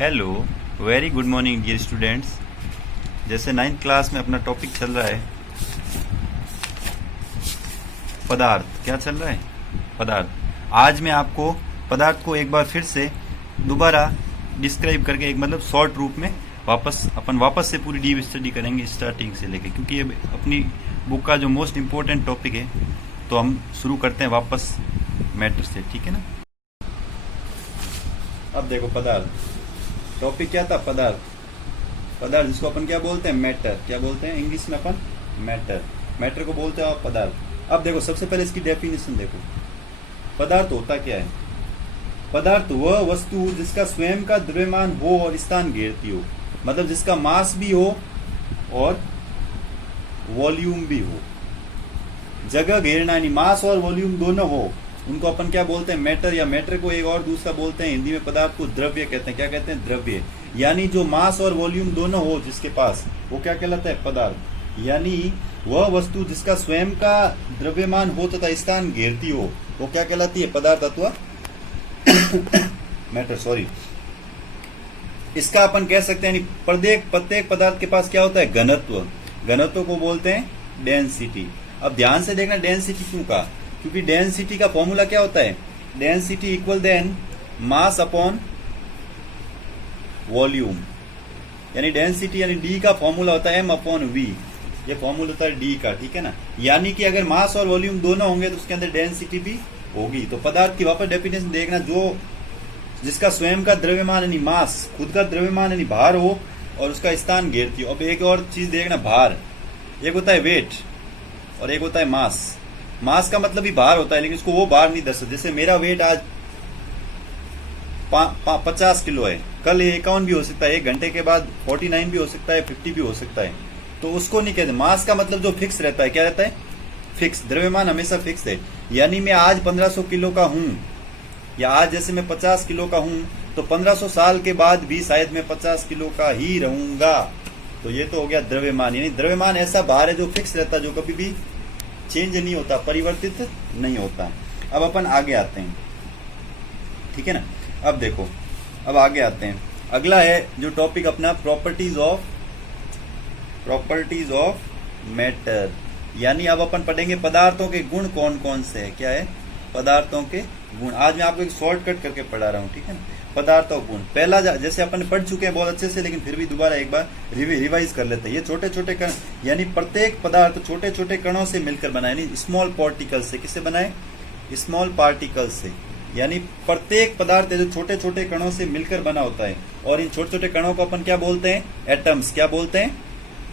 Hello, very good morning dear students. जैसे 9th class में अपना टॉपिक चल रहा है पदार्थ। क्या चल रहा है? पदार्थ। आज मैं आपको पदार्थ को एक बार फिर से दोबारा डिस्क्राइब करके एक मतलब शॉर्ट रूप में वापस से पूरी डीप स्टडी करेंगे स्टार्टिंग से लेके, क्योंकि ये अपनी बुक का जो मोस्ट इम्पोर्टेंट टॉपिक है। तो हम शुरू करते हैं वापस मैटर से, ठीक है ना। अब देखो पदार्थ, टॉपिक क्या था? पदार्थ जिसको अपन क्या बोलते हैं? मैटर। क्या बोलते हैं इंग्लिश में अपन? मैटर को बोलते हैं पदार्थ। अब देखो सबसे पहले इसकी डेफिनेशन देखो। पदार्थ होता क्या है? पदार्थ वह वस्तु जिसका स्वयं का द्रव्यमान हो और स्थान घेरती हो, मतलब जिसका मास भी हो और वॉल्यूम भी हो। जगह घेरना यानी मास और वॉल्यूम दोनों हो, उनको अपन क्या बोलते हैं? मैटर। या मैटर को एक और दूसरा बोलते हैं हिंदी में पदार्थ को द्रव्य कहते हैं। क्या कहते हैं? द्रव्य। यानी जो मास और वॉल्यूम दोनों हो जिसके पास, वो क्या कहलाता है? पदार्थ। यानी वह वस्तु जिसका स्वयं का द्रव्यमान हो तथा स्थान घेरती हो, वो क्या कहलाती है? पदार्थ अथवा मैटर। सॉरी, इसका अपन कह सकते हैं प्रत्येक पदार्थ के पास क्या होता है? घनत्व। घनत्व को बोलते हैं डेंसिटी। अब ध्यान से देखना, डेंसिटी क्यों कहा? क्योंकि डेंसिटी का फॉर्मूला क्या होता है? Density equal then mass upon volume. यानी डेंसिटी यानी डी का फॉर्मूला होता है एम अपॉन वी। ये फॉर्मूला होता है डी का, ठीक है ना। यानी कि अगर मास और वॉल्यूम दोनों होंगे तो उसके अंदर डेंसिटी भी होगी। तो पदार्थ की वापस डेफिनेशन देखना, जो जिसका स्वयं का द्रव्यमान यानी मास, खुद का द्रव्यमान यानी भार हो और उसका स्थान घेरती हो। अब एक और चीज देखना, भार। एक होता है वेट और एक होता है मास। मास का मतलब ही भार होता है, लेकिन इसको वो भार नहीं दर्शाता। जैसे मेरा वेट आज 50 किलो है, कल 51 भी हो सकता है, 1 घंटे के बाद 49 भी हो सकता है, 50 भी हो सकता है। तो उसको नहीं कहते। मास का मतलब जो फिक्स रहता है। क्या रहता है? फिक्स। द्रव्यमान हमेशा फिक्स है। यानी मैं आज 1500 किलो का हूं, या आज जैसे मैं 50 किलो का हूं, तो 1500 साल के बाद भी शायद मैं 50 किलो का ही रहूंगा। तो ये तो हो गया द्रव्यमान। यानी द्रव्यमान ऐसा भार है जो फिक्स रहता है, जो कभी भी चेंज नहीं होता, परिवर्तित नहीं होता। अब अपन आगे आते हैं, ठीक है ना। अब देखो, अब आगे आते हैं। अगला है जो टॉपिक अपना प्रॉपर्टीज ऑफ मैटर। यानी अब अपन पढ़ेंगे पदार्थों के गुण कौन कौन से है। क्या है? पदार्थों के गुण। आज मैं आपको एक शॉर्टकट करके पढ़ा रहा हूं, ठीक है ना। पदार्थों गुण पहला जैसे अपन पढ़ चुके हैं बहुत अच्छे से, लेकिन फिर भी दोबारा एक बार रिवाइज कर लेते हैं। ये छोटे छोटे कण, यानी प्रत्येक पदार्थ छोटे छोटे कणों से मिलकर बना, यानी स्मॉल पार्टिकल से। किससे बनाए? स्मॉल पार्टिकल से। यानी प्रत्येक पदार्थ जो छोटे छोटे कणों से मिलकर बना होता है। और इन छोटे छोटे कणों को अपन क्या बोलते हैं? एटम्स। क्या बोलते हैं?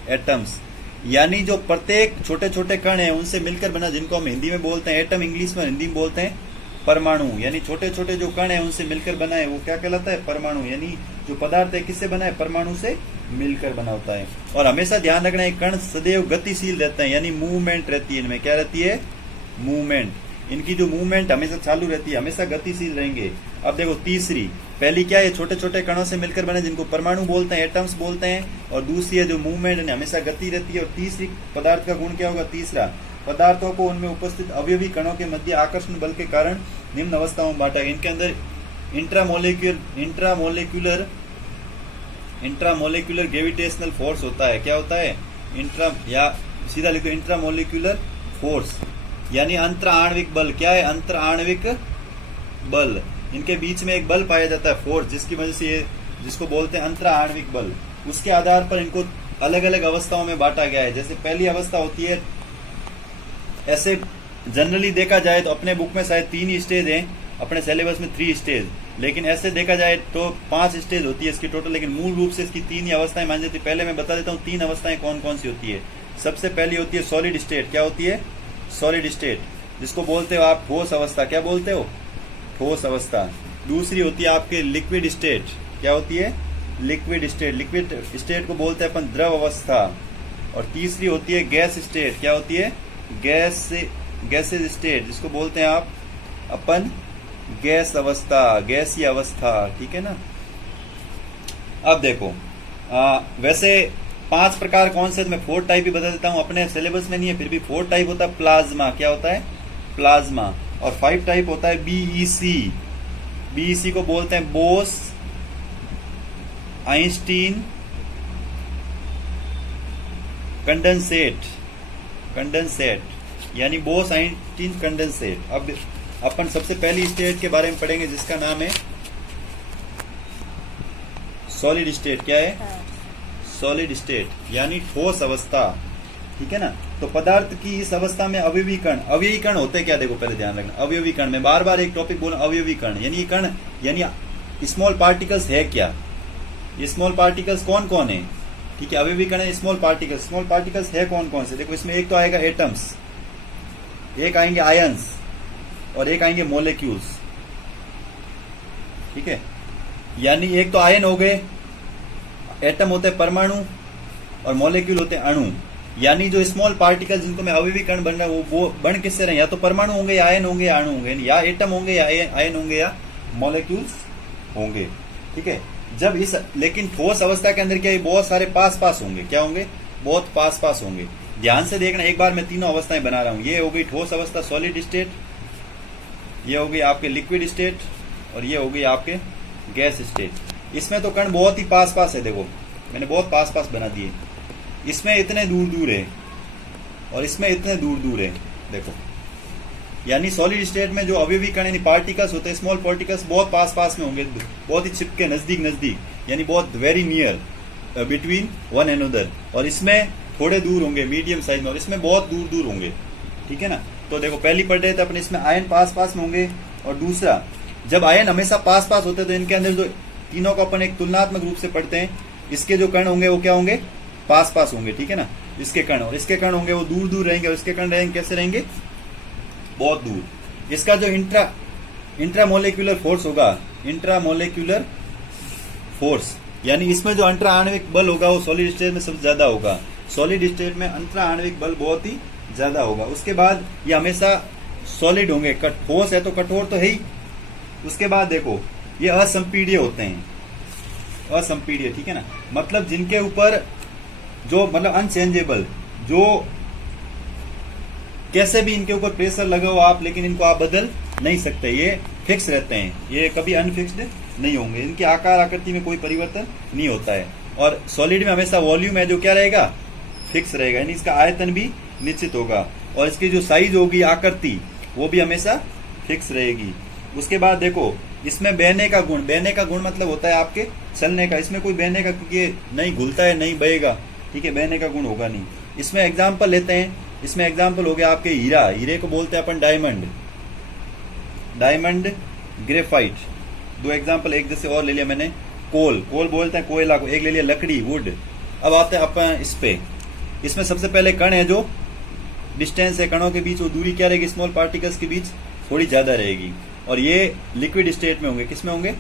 एटम्स। यानी जो प्रत्येक छोटे छोटे कण है उनसे मिलकर बना, जिनको हम हिंदी में बोलते हैं एटम, इंग्लिश में हिंदी में बोलते हैं परमाणु। यानी छोटे छोटे जो कण है उनसे मिलकर बना है, वो क्या कहलाता है? परमाणु। यानी जो पदार्थ है किससे बना है? परमाणु से मिलकर बना होता है। और हमेशा ध्यान रखना है, कण सदैव गतिशील रहते हैं, यानी मूवमेंट रहती है इनमें। क्या रहती है? मूवमेंट। इनकी जो मूवमेंट हमेशा चालू रहती है, हमेशा गतिशील रहेंगे। अब देखो तीसरी, पहली क्या है? छोटे छोटे कणों से मिलकर बने, जिनको परमाणु बोलते हैं, एटम्स बोलते हैं। और दूसरी है जो मूवमेंट, हमेशा गति रहती है। और तीसरी पदार्थ का गुण क्या होगा? तीसरा, पदार्थों को उनमें उपस्थित अवयवी कणों के मध्य आकर्षण बल के कारण निम्न अवस्थाओं में बांटा गया। इनके अंदर इंट्रामोलिक्यूलर ग्रेविटेशनल फोर्स होता है। क्या होता है? या सीधा लिखो इंट्रामोलिक्यूलर फोर्स, यानी अंतर आणविक बल। क्या है? अंतर आणविक बल। इनके बीच में एक बल पाया जाता है, फोर्स, जिसकी वजह से ये, जिसको बोलते हैं अंतर आणविक बल। उसके आधार पर इनको अलग अलग अवस्थाओं में बांटा गया है। जैसे पहली अवस्था होती है, ऐसे जनरली देखा जाए तो अपने बुक में शायद 3 ही स्टेज हैं, अपने सिलेबस में 3 स्टेज, लेकिन ऐसे देखा जाए तो 5 स्टेज होती है इसकी टोटल। लेकिन मूल रूप से इसकी 3 ही अवस्थाएं मान जाती है। पहले मैं बता देता हूँ 3 अवस्थाएं कौन कौन सी होती है। सबसे पहली होती है सॉलिड स्टेट। क्या होती है? सॉलिड स्टेट, जिसको बोलते हो आप ठोस अवस्था। क्या बोलते हो? ठोस अवस्था। दूसरी होती है आपके लिक्विड स्टेट। क्या होती है? Liquid state. लिक्विड स्टेट को बोलते हैं अपन द्रव अवस्था। और तीसरी होती है गैस स्टेट। क्या होती है? गैसेज स्टेट, जिसको बोलते हैं आप अपन गैस अवस्था, गैसीय अवस्था, ठीक है ना। अब देखो वैसे 5 प्रकार कौन से? मैं 4 टाइप भी बता देता हूं, अपने सिलेबस में नहीं है फिर भी। 4 टाइप होता है प्लाज्मा। क्या होता है? प्लाज्मा। और 5 टाइप होता है बीईसी। बीईसी को बोलते हैं बोस आइंस्टीन कंडेंसेट यानी बोस आइंस्टीन कंडेंसेट। अब अपन सबसे पहली स्टेट के बारे में पढ़ेंगे जिसका नाम है सॉलिड स्टेट। क्या है? सॉलिड स्टेट यानी ठोस अवस्था, ठीक है ना। तो पदार्थ की इस अवस्था में अवयवी कण होते क्या? देखो पहले ध्यान रखना, अवयवी कण में बार बार एक टॉपिक बोला, अवयवी कण यानी कण यानी स्मॉल पार्टिकल्स है क्या? ये स्मॉल पार्टिकल्स कौन कौन है? ठीक है, अवयवी कण है स्मॉल पार्टिकल्स है कौन कौन से? देखो इसमें एक तो आएगा एटम्स, एक आएंगे आयंस और एक आएंगे मोलिक्यूल्स, ठीक है। यानी एक तो आयन हो गए, एटम होते हैं परमाणु और मॉलिक्यूल होते हैं अणु। यानी जो स्मॉल पार्टिकल जिनको मैं अवयवी कण बन रहा है वो बन किससे रहे? या तो परमाणु होंगे या आयन होंगे या अणु होंगे, या एटम होंगे या आयन होंगे या मॉलिक्यूल्स होंगे, ठीक है। जब इस लेकिन ठोस अवस्था के अंदर क्या है? बहुत सारे पास पास होंगे। क्या होंगे? बहुत पास पास होंगे। ध्यान से देखना, एक बार मैं तीनों अवस्थाएं बना रहा हूं। ये हो गई ठोस अवस्था सॉलिड स्टेट, ये हो गई आपके लिक्विड स्टेट और ये हो गई आपके गैस स्टेट। इसमें तो कण बहुत ही पास पास है, देखो मैंने बहुत पास पास बना दिए। इसमें इतने दूर दूर है और इसमें इतने दूर दूर है, देखो। यानी सॉलिड स्टेट में जो अवयवी कण यानी पार्टिकल्स होते हैं, स्मॉल पार्टिकल्स बहुत पास पास में होंगे, बहुत ही चिपके, नजदीक नजदीक, यानी बहुत very near between one and other. और इसमें थोड़े दूर होंगे मीडियम साइज में, और इसमें बहुत दूर दूर होंगे, ठीक है ना। तो देखो पहली पढ़ रहे थे अपने, इसमें आयन पास पास में होंगे। और दूसरा, जब आयन हमेशा पास पास होते हैं तो इनके अंदर जो तीनों को अपन एक तुलनात्मक रूप से पढ़ते हैं, इसके जो कण होंगे वो क्या होंगे? पास पास होंगे, ठीक है ना। इसके कण और इसके कण होंगे वो दूर दूर रहेंगे, और इसके कण रहेंगे कैसे रहेंगे? बहुत दूर। इसका जो इंट्रामोलिक्यूलर फोर्स होगा, इंट्रामोलिक्यूलर फोर्स यानी इसमें जो अंतरा आणविक बल होगा वो सॉलिड स्टेट में सबसे ज्यादा होगा। सॉलिड स्टेट में अंतरा आणविक बल बहुत ही ज्यादा होगा। उसके बाद ये हमेशा सॉलिड होंगे, ठोस है तो कठोर तो है ही। उसके बाद देखो ये असंपीड्य होते हैं, असंपीड्य, ठीक है ना। मतलब जिनके ऊपर जो मतलब अनचेंजेबल, जो कैसे भी इनके ऊपर प्रेशर लगाओ आप, लेकिन इनको आप बदल नहीं सकते, ये फिक्स रहते हैं, ये कभी अनफिक्स्ड नहीं होंगे। इनके आकार आकृति में कोई परिवर्तन नहीं होता है। और सॉलिड में हमेशा वॉल्यूम है जो क्या रहेगा? फिक्स रहेगा, यानी इसका आयतन भी निश्चित होगा, और इसकी जो साइज होगी, आकृति, वो भी हमेशा फिक्स रहेगी। उसके बाद देखो इसमें बहने का गुण मतलब होता है आपके चलने का। इसमें कोई बहने का, क्योंकि ये नहीं घुलता है नहीं बहेगा, ठीक है, बहने का गुण होगा नहीं। इसमें एग्जाम्पल लेते हैं, इसमें एग्जाम्पल हो गया आपके हीरा, हीरे को बोलते हैं अपन डायमंड, ग्रेफाइट, दो एग्जाम्पल एक जैसे और ले लिया मैंने। कोल बोलते हैं कोयला को, एक ले लिया लकड़ी, वुड। अब आते हैं अपन इस पे, इसमें सबसे पहले कण है, जो डिस्टेंस है कणों के बीच, वो दूरी क्या रहेगी? स्मॉल पार्टिकल्स के बीच थोड़ी ज्यादा रहेगी। और ये लिक्विड स्टेट में होंगे, किसमें होंगे?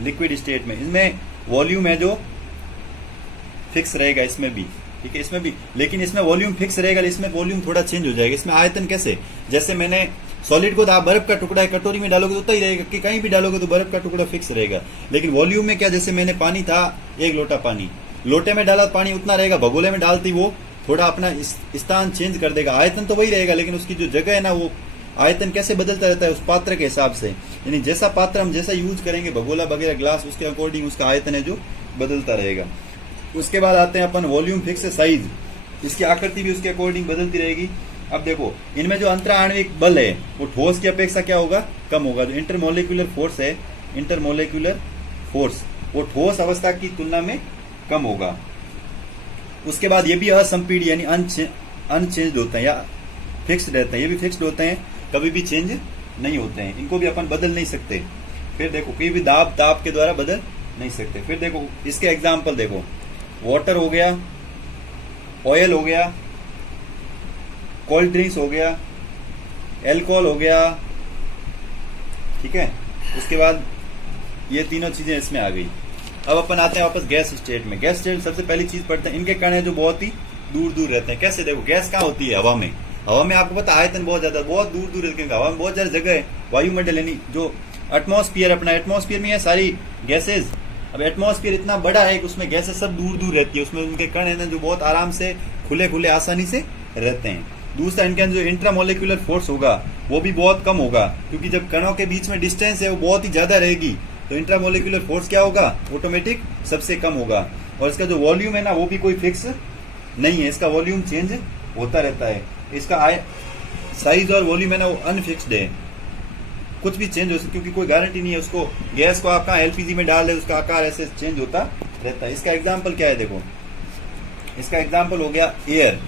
लिक्विड स्टेट में। इनमें वॉल्यूम है जो फिक्स रहेगा, इसमें भी, ठीक है, इसमें भी। लेकिन इसमें वॉल्यूम फिक्स रहेगा, इसमें वॉल्यूम थोड़ा चेंज हो जाएगा। इसमें आयतन कैसे? जैसे मैंने सॉलिड को तो आप बर्फ का टुकड़ा है, कटोरी में डालोगे तो उतना ही रहेगा, कि कहीं भी डालोगे तो बर्फ का टुकड़ा फिक्स रहेगा। लेकिन वॉल्यूम में क्या? जैसे मैंने पानी था, 1 लोटा पानी, लोटे में डाला पानी उतना रहेगा, भगोले में डालती वो थोड़ा अपना स्थान चेंज कर देगा। आयतन तो वही रहेगा, लेकिन उसकी जो जगह है ना, वो आयतन कैसे बदलता रहता है? उस पात्र के हिसाब से। यानी जैसा पात्र हम जैसा यूज करेंगे, भगोला वगैरह ग्लास, उसके अकॉर्डिंग उसका आयतन है जो बदलता रहेगा। उसके बाद आते हैं अपन वॉल्यूम फिक्स है, साइज, इसकी आकृति भी उसके अकॉर्डिंग बदलती रहेगी। अब देखो इनमें जो अंतरा आणविक बल है वो ठोस की अपेक्षा क्या होगा? कम होगा। जो इंटरमोलिक्यूलर फोर्स है, इंटरमोलिक्यूलर फोर्स, वो ठोस अवस्था की तुलना में कम होगा। उसके बाद ये भी असंपीड्य यानी अनचेंज्ड होते हैं या फिक्स्ड रहते हैं। ये भी फिक्स्ड होते हैं, कभी भी चेंज नहीं होते हैं, इनको भी अपन बदल नहीं सकते। फिर देखो कोई भी दाब के द्वारा बदल नहीं सकते। फिर देखो इसके एग्जाम्पल देखो, वाटर हो गया, ऑयल हो गया, कोल्ड ड्रिंक्स हो गया, एल्कोहल हो गया, ठीक है। उसके बाद ये तीनों चीजें इसमें आ गई। अब अपन आते हैं वापस गैस स्टेट में। गैस स्टेट सबसे पहली चीज पढ़ते हैं, इनके कण है जो बहुत ही दूर दूर रहते हैं। कैसे? देखो गैस कहाँ होती है? हवा में। हवा में आपको पता आयतन बहुत ज्यादा, बहुत दूर दूर रहते हैं। हवा में बहुत ज्यादा जगह है, वायुमंडल यानी जो एटमॉस्फेयर, अपना एटमॉस्फेयर में है सारी गैसेज। अब एटमॉस्फेयर इतना बड़ा है कि उसमें गैसेज सब दूर दूर रहती है, उसमें उनके कण है ना जो बहुत आराम से खुले खुले आसानी से रहते हैं। दूसरा, इनके अंदर जो इंट्रामोलिक्यूलर फोर्स होगा वो भी बहुत कम होगा, क्योंकि जब कणों के बीच में डिस्टेंस है वो बहुत ही ज्यादा रहेगी, तो इंट्रामोलिकुलर फोर्स क्या होगा, ऑटोमेटिक सबसे कम होगा। और इसका जो वॉल्यूम है ना वो भी कोई फिक्स नहीं है, इसका वॉल्यूम चेंज होता रहता है। इसका साइज और वॉल्यूम है ना वो अनफिक्स्ड है, कुछ भी चेंज हो सकता है, क्योंकि कोई गारंटी नहीं है उसको। गैस को आप कहाँ एलपीजी में डाल दे, उसका आकार ऐसे चेंज होता रहता है। इसका एग्जाम्पल क्या है, देखो इसका एग्जाम्पल हो गया एयर,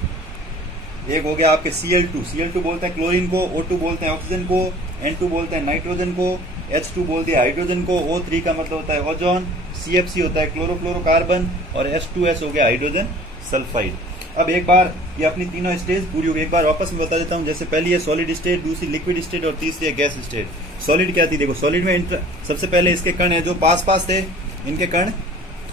एक हो गया आपके Cl2 बोलते हैं क्लोरीन को, O2 बोलते हैं ऑक्सीजन को, N2 बोलते हैं नाइट्रोजन को, H2 बोलते हैं हाइड्रोजन को, O3 का मतलब होता है ओजोन, CFC होता है क्लोरोफ्लोरोकार्बन, और H2S हो गया हाइड्रोजन सल्फाइड। अब एक बार ये अपनी तीनों स्टेज पूरी हो गई, एक बार वापस में बता देता हूँ। जैसे पहली है सॉलिड स्टेट, दूसरी लिक्विड स्टेट और तीसरी है गैस स्टेट। सॉलिड क्या थी, देखो सॉलिड में सबसे पहले इसके कण है जो पास पास थे, इनके कण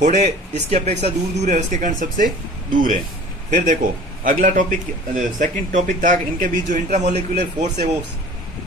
थोड़े इसकी अपेक्षा दूर दूर है, इसके कण सबसे दूर है। फिर देखो अगला टॉपिक, सेकंड टॉपिक था इनके बीच जो इंट्रामोलिकुलर फोर्स है वो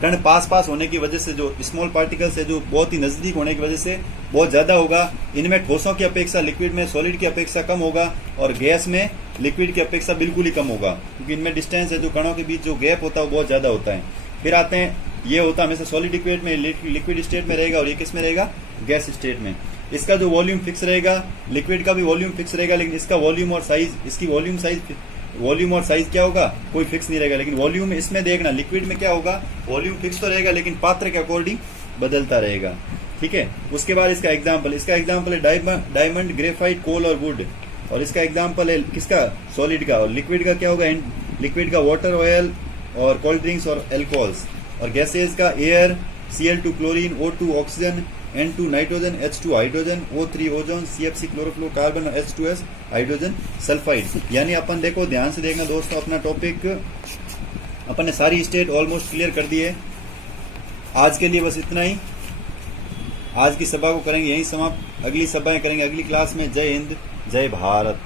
कण पास पास होने की वजह से, जो स्मॉल पार्टिकल्स है जो बहुत ही नजदीक होने की वजह से बहुत ज्यादा होगा। इनमें ठोसों की अपेक्षा लिक्विड में सॉलिड की अपेक्षा कम होगा, और गैस में लिक्विड की अपेक्षा बिल्कुल ही कम होगा, क्योंकि इनमें डिस्टेंस है जो कणों के बीच जो गैप होता है वो बहुत ज्यादा होता है। फिर आते हैं, ये होता है हमेशा सॉलिड लिक्विड में, लिक्विड स्टेट में रहेगा, और ये किस में रहेगा, गैस स्टेट में। इसका जो वॉल्यूम फिक्स रहेगा, लिक्विड का भी वॉल्यूम फिक्स रहेगा, लेकिन इसका वॉल्यूम और साइज, इसकी वॉल्यूम और साइज क्या होगा, कोई फिक्स नहीं रहेगा। लेकिन वॉल्यूम इसमें देखना, लिक्विड में क्या होगा, वॉल्यूम फिक्स तो रहेगा लेकिन पात्र के अकॉर्डिंग बदलता रहेगा, ठीक है। उसके बाद इसका एग्जाम्पल है डायमंड, ग्रेफाइट, कोल और वुड। और इसका एग्जाम्पल है किसका, सॉलिड का। और लिक्विड का क्या होगा, लिक्विड का वाटर, ऑयल और कोल्ड ड्रिंक्स और एल्कोहल्स। और गैसेज का air, Cl2 chlorine, O2 oxygen, N2 nitrogen, H2 hydrogen, O3 ozone, CFC chlorofluorocarbon और H2S हाइड्रोजन सल्फाइड। यानी अपन देखो, ध्यान से देखना दोस्तों, अपना टॉपिक अपन ने सारी स्टेट ऑलमोस्ट क्लियर कर दी है। आज के लिए बस इतना ही, आज की सभा को करेंगे यही समाप्त, अगली सभाएं करेंगे अगली क्लास में। जय हिंद, जय भारत।